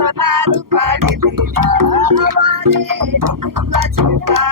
सोनारू पाड़ी दिला हमारे डूंगा झूठा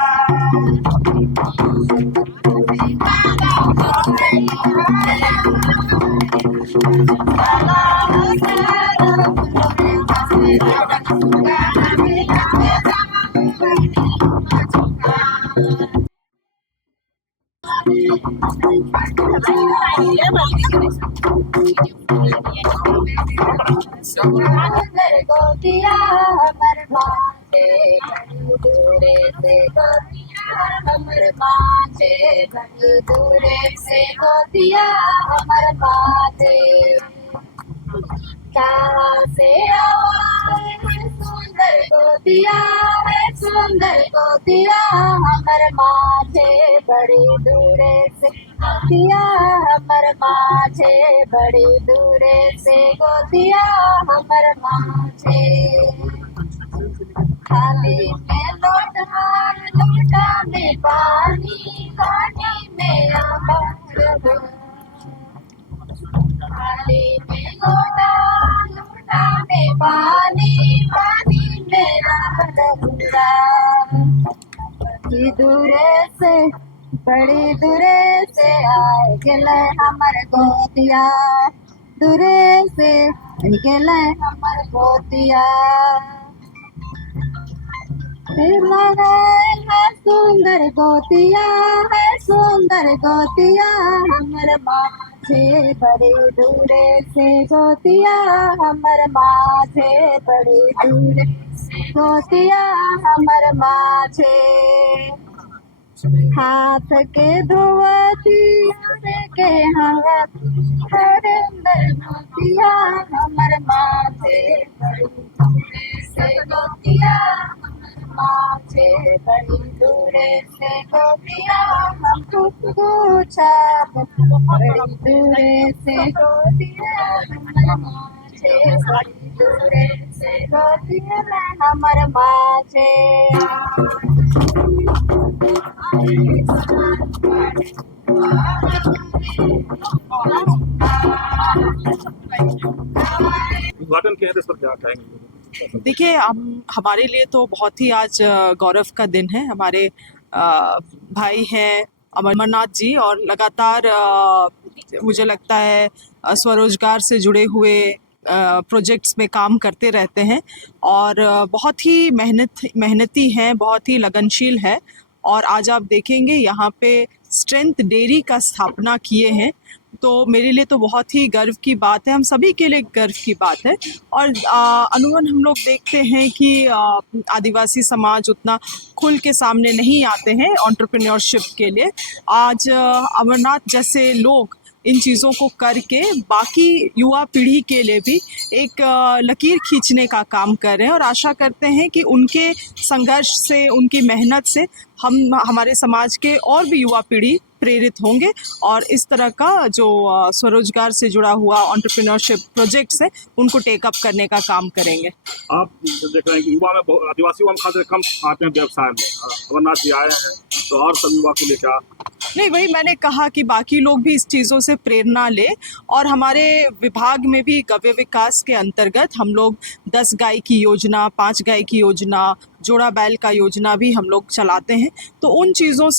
सुंदर गोतिया हमर माथे दूरे से गोतिया हमर माथे दूरे से गोतिया हमर माथे कहाँ से आए सुंदर गोतिया है सुंदर गोतिया हमर माथे बड़ी दूरे से गोतिया हमर माथे बड़ी दूरे से गोतिया हमर माथे थाली में लोटा लोटा में पानी पानी में अमर थाली में लोटा लोटा में पानी पानी में अमर दूरे से बड़ी दूरे से आए गेले हमर गोतिया दूरे से गेले हमर गोतिया है सुंदर गोतिया है सुंदर गोतिया हमर माथे बड़ी दूरे से गोतिया हमर माथे बड़ी दूरे से गोतिया हमर माथे हाथ के धोवती के हाथ हरिंदर गोतिया हमर माथे बड़ी दूरे से गोतिया माथे बड़ी दूरे से गोतिया हम पूछा बड़ी दूरे से गोतिया हमर माथे बड़ी दूरे से गोतिया हमर माथे उद्घाटन किया इस पर क्या कहेंगे? देखिए, हमारे लिए तो बहुत ही आज गौरव का दिन है। हमारे भाई हैं अमरनाथ जी और लगातार मुझे लगता है स्वरोजगार से जुड़े हुए प्रोजेक्ट्स में काम करते रहते हैं और बहुत ही मेहनती हैं, बहुत ही लगनशील है। और आज आप देखेंगे यहाँ पे स्ट्रेंथ डेयरी का स्थापना किए हैं, तो मेरे लिए तो बहुत ही गर्व की बात है, हम सभी के लिए गर्व की बात है। और अमूमन हम लोग देखते हैं कि आदिवासी समाज उतना खुल के सामने नहीं आते हैं एंटरप्रेन्योरशिप के लिए। आज अमरनाथ जैसे लोग इन चीज़ों को करके बाकी युवा पीढ़ी के लिए भी एक लकीर खींचने का काम कर रहे हैं और आशा करते हैं कि उनके संघर्ष से, उनकी मेहनत से हमारे समाज के और भी युवा पीढ़ी प्रेरित होंगे और इस तरह का जो स्वरोजगार से जुड़ा हुआ एंटरप्रेन्योरशिप प्रोजेक्ट्स है उनको टेकअप करने का काम करेंगे। आप देख रहे हैं कि युवा में आदिवासी युवा में खास कम आते हैं व्यवसाय में, अमरनाथ जी आए हैं तो और सब युवा के लिए क्या? नहीं, वही मैंने कहा कि बाकी लोग भी इस चीज़ों से प्रेरणा ले और हमारे विभाग में भी गव्य विकास के अंतर्गत हम लोग 10 गाय की योजना, 5 गाय की योजना, जोड़ा बैल का योजना भी हम लोग चलाते हैं, तो उन चीज़ों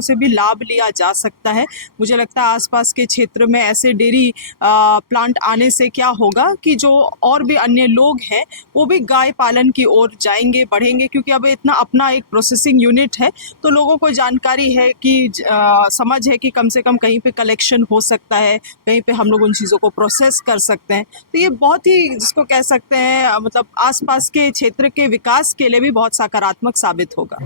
से भी लाभ लिया जा सकता है। मुझे लगता है आसपास के क्षेत्र में ऐसे डेयरी प्लांट आने से क्या होगा कि जो और भी अन्य लोग हैं वो भी गाय पालन की ओर जाएंगे, बढ़ेंगे, क्योंकि अब इतना अपना एक प्रोसेसिंग यूनिट है तो लोगों को जानकारी है कि समझ है कि कम से कम कहीं पे कलेक्शन हो सकता है, कहीं पे हम लोग उन चीज़ों को प्रोसेस कर सकते हैं। तो ये बहुत ही जिसको कह सकते हैं मतलब आसपास के क्षेत्र के विकास के लिए भी बहुत सकारात्मक साबित होगा।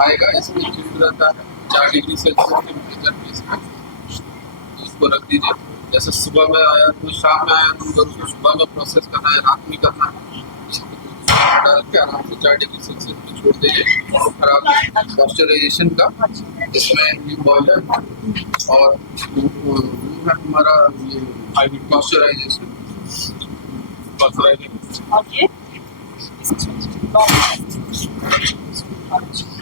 आएगा इसमें रहता है 4 डिग्री सेल्सियस टेम्परेचर पे इसमें उसको रख दीजिए। जैसे सुबह में आया तो शाम में आया तो उसको सुबह में प्रोसेस करना है, रात में करना है, डाल के आराम से 4 डिग्री सेल्सियस पे छोड़ दीजिए। और आप मॉइस्चराइजेशन का इसमें बॉयलर और हमारा ये मॉइस्चराइजेशन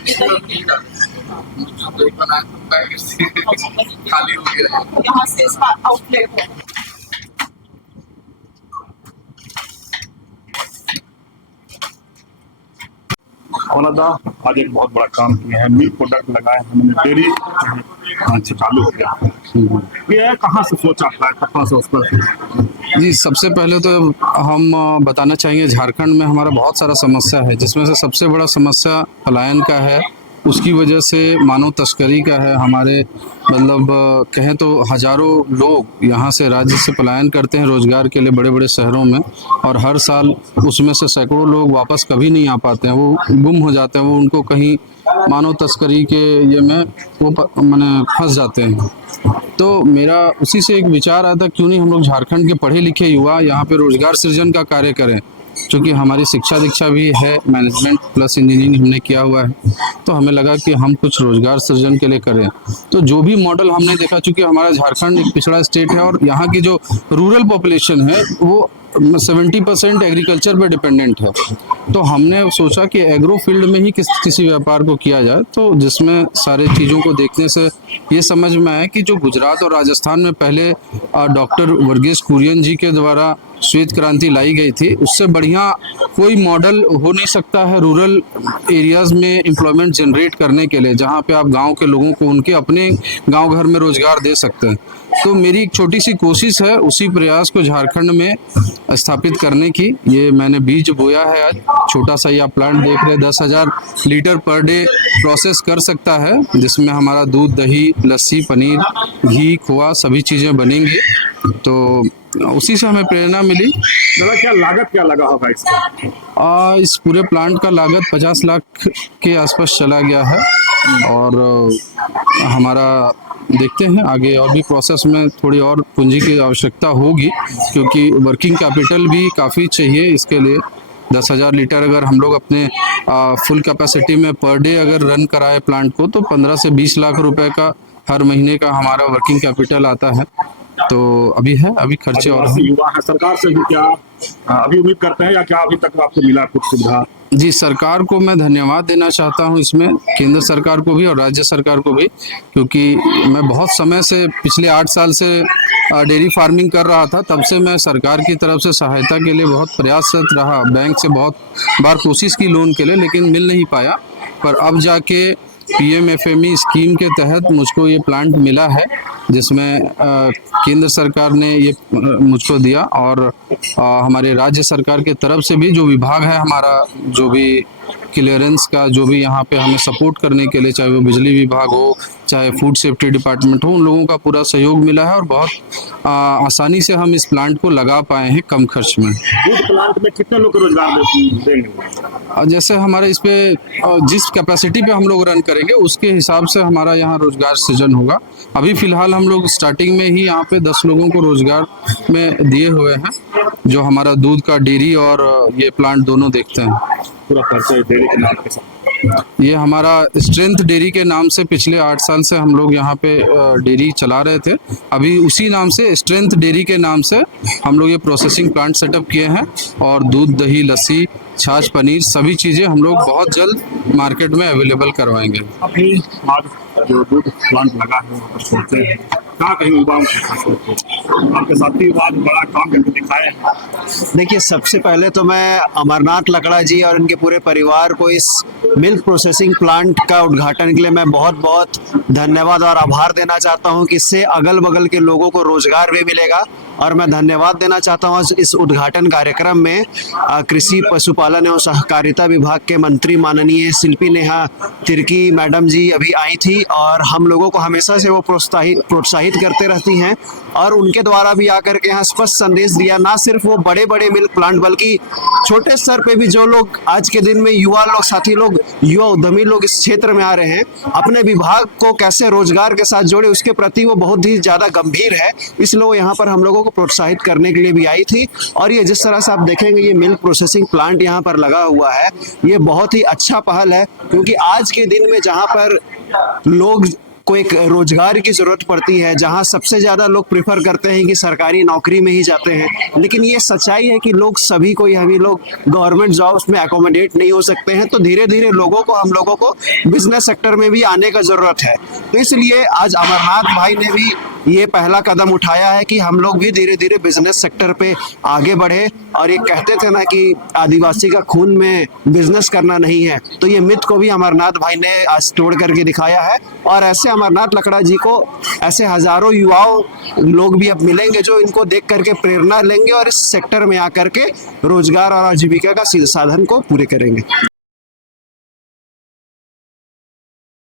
इसमें घी डालें। जो दही बनाए तो पैकेट से खाली हो गया। यहाँ से इसका आउटलेट है। औलादा आज एक बहुत बड़ा काम किया है, मिल्क प्रोडक्ट लगाए हैं हमने, डेयरी चालू हो गया। ये कहाँ से सोचा था, कहाँ से उस पर? जी, सबसे पहले तो हम बताना चाहेंगे झारखंड में हमारा बहुत सारा समस्या है, जिसमें से सबसे बड़ा समस्या पलायन का है। उसकी वजह से मानव तस्करी का है। हमारे मतलब कहें तो हज़ारों लोग यहाँ से राज्य से पलायन करते हैं रोज़गार के लिए बड़े बड़े शहरों में, और हर साल उसमें से सैकड़ों लोग वापस कभी नहीं आ पाते हैं, वो गुम हो जाते हैं, वो उनको कहीं मानव तस्करी के ये में वो माने फंस जाते हैं। तो मेरा उसी से एक विचार आया था, क्यों नहीं हम लोग झारखंड के पढ़े लिखे युवा यहाँ पे रोज़गार सृजन का कार्य करें। क्योंकि हमारी शिक्षा दीक्षा भी है, मैनेजमेंट प्लस इंजीनियरिंग हमने किया हुआ है, तो हमें लगा कि हम कुछ रोज़गार सृजन के लिए करें। तो जो भी मॉडल हमने देखा, चूँकि हमारा झारखंड एक पिछड़ा स्टेट है और यहाँ की जो रूरल पॉपुलेशन है वो 70% एग्रीकल्चर पे डिपेंडेंट है, तो हमने सोचा कि एग्रो फील्ड में ही किसी व्यापार को किया जाए। तो जिसमें सारे चीज़ों को देखने से ये समझ में आया कि जो गुजरात और राजस्थान में पहले डॉक्टर वर्गीस कुरियन जी के द्वारा श्वेत क्रांति लाई गई थी, उससे बढ़िया कोई मॉडल हो नहीं सकता है रूरल एरियाज़ में एम्प्लॉयमेंट जनरेट करने के लिए, जहाँ पे आप गांव के लोगों को उनके अपने गांव घर में रोज़गार दे सकते हैं। तो मेरी एक छोटी सी कोशिश है उसी प्रयास को झारखंड में स्थापित करने की। ये मैंने बीज बोया है आज। छोटा सा यह प्लांट देख रहे हैं, 10,000 लीटर पर डे प्रोसेस कर सकता है, जिसमें हमारा दूध, दही, लस्सी, पनीर, घी, खोआ सभी चीज़ें बनेंगी। तो उसी से हमें प्रेरणा मिली। दादा क्या लागत क्या लगा होगा इसका? इस पूरे प्लांट का लागत 50 लाख के आसपास चला गया है, और हमारा देखते हैं आगे और भी प्रोसेस में थोड़ी और पूंजी की आवश्यकता होगी, क्योंकि वर्किंग कैपिटल भी काफ़ी चाहिए इसके लिए। 10,000 लीटर अगर हम लोग अपने फुल कैपेसिटी में पर डे अगर रन कराए प्लांट को, तो 15 से 20 लाख रुपए का हर महीने का हमारा वर्किंग कैपिटल आता है। तो अभी खर्चे और हैं। युवा है, सरकार से भी क्या अभी उम्मीद करते हैं या क्या अभी तक आपको मिला कुछ सुविधा? जी, सरकार को मैं धन्यवाद देना चाहता हूं इसमें, केंद्र सरकार को भी और राज्य सरकार को भी, क्योंकि मैं बहुत समय से पिछले 8 साल से डेयरी फार्मिंग कर रहा था। तब से मैं सरकार की तरफ से सहायता के लिए बहुत प्रयासरत रहा, बैंक से बहुत बार कोशिश की लोन के लिए, लेकिन मिल नहीं पाया। पर अब जाके PMFME स्कीम के तहत मुझको ये प्लांट मिला है, जिसमें केंद्र सरकार ने ये मुझको दिया, और हमारे राज्य सरकार के तरफ से भी जो विभाग है हमारा, जो भी क्लियरेंस का जो भी यहाँ पे हमें सपोर्ट करने के लिए, चाहे वो बिजली विभाग हो, चाहे फूड सेफ्टी डिपार्टमेंट हो, उन लोगों का पूरा सहयोग मिला है, और बहुत आसानी से हम इस प्लांट को लगा पाए हैं कम खर्च में। दूध प्लांट में कितने लोग को रोजगार देंगे? जैसे हमारे इस पे जिस कैपेसिटी पे हम लोग रन करेंगे उसके हिसाब से हमारा यहाँ रोजगार सृजन होगा। अभी फिलहाल हम लोग स्टार्टिंग में ही यहाँ पे 10 लोगों को रोजगार में दिए हुए हैं, जो हमारा दूध का डेयरी और ये प्लांट दोनों देखते हैं। पूरा खर्चा डेयरी के नाम के साथ। ये हमारा स्ट्रेंथ डेयरी के नाम से पिछले 8 साल से हम लोग यहाँ पे डेयरी चला रहे थे। अभी उसी नाम से स्ट्रेंथ डेयरी के नाम से हम लोग ये प्रोसेसिंग प्लांट सेटअप किए हैं, और दूध, दही, लस्सी, छाछ, पनीर सभी चीज़ें हम लोग बहुत जल्द मार्केट में अवेलेबल करवाएंगे। अभी आज जो दूध प्लांट लगा है सोचते हैं क्या कहीं युवाओं आपके साथी आज बड़ा काम करके दिखाए हैं? देखिए, सबसे पहले तो मैं अमरनाथ लकड़ा जी और उनके पूरे परिवार को इस मिल्क प्रोसेसिंग प्लांट का उद्घाटन के लिए मैं बहुत बहुत धन्यवाद और आभार देना चाहता हूं कि इससे अगल बगल के लोगों को रोजगार भी मिलेगा। और मैं धन्यवाद देना चाहता हूं इस उद्घाटन कार्यक्रम में कृषि, पशुपालन एवं सहकारिता विभाग के मंत्री माननीय शिल्पी नेहा तिर्की मैडम जी अभी आई थी, और हम लोगों को हमेशा से वो प्रोत्साहित करते रहती हैं, और उनके द्वारा भी आकर के यहाँ स्पष्ट संदेश दिया, ना सिर्फ वो बड़े बड़े मिल्क प्लांट बल्कि छोटे स्तर पे भी जो लोग आज के दिन में युवा लोग, साथी लोग, युवा उद्यमी लोग इस क्षेत्र में आ रहे हैं, अपने विभाग को कैसे रोजगार के साथ जोड़े उसके प्रति वो बहुत ही ज्यादा गंभीर है। इसलिए वो यहाँ पर हम लोगों को प्रोत्साहित करने के लिए भी आई थी। और ये जिस तरह से आप देखेंगे ये मिल्क प्रोसेसिंग प्लांट यहाँ पर लगा हुआ है, ये बहुत ही अच्छा पहल है, क्योंकि आज के दिन में जहाँ पर लोग को एक रोजगार की जरूरत पड़ती है, जहां सबसे ज्यादा लोग प्रेफर करते हैं कि सरकारी नौकरी में ही जाते हैं, लेकिन ये सच्चाई है कि लोग सभी को हम लोग गवर्नमेंट जॉब्स में अकोमोडेट नहीं हो सकते हैं। तो धीरे धीरे हम लोगों को बिजनेस सेक्टर में भी आने का जरूरत है। तो इसलिए आज अमरनाथ भाई ने भी ये पहला कदम उठाया है कि हम लोग भी धीरे धीरे बिजनेस सेक्टर पे आगे बढ़े। और ये कहते थे ना कि आदिवासी का खून में बिजनेस करना नहीं है, तो ये मिथ को भी अमरनाथ भाई ने आज तोड़ करके दिखाया है। और ऐसे अमरनाथ लकड़ा जी को ऐसे हजारों युवाओं लोग भी अब मिलेंगे जो इनको देख करके प्रेरणा लेंगे और इस सेक्टर में आकर के रोजगार और आजीविका का साधन को पूरे करेंगे।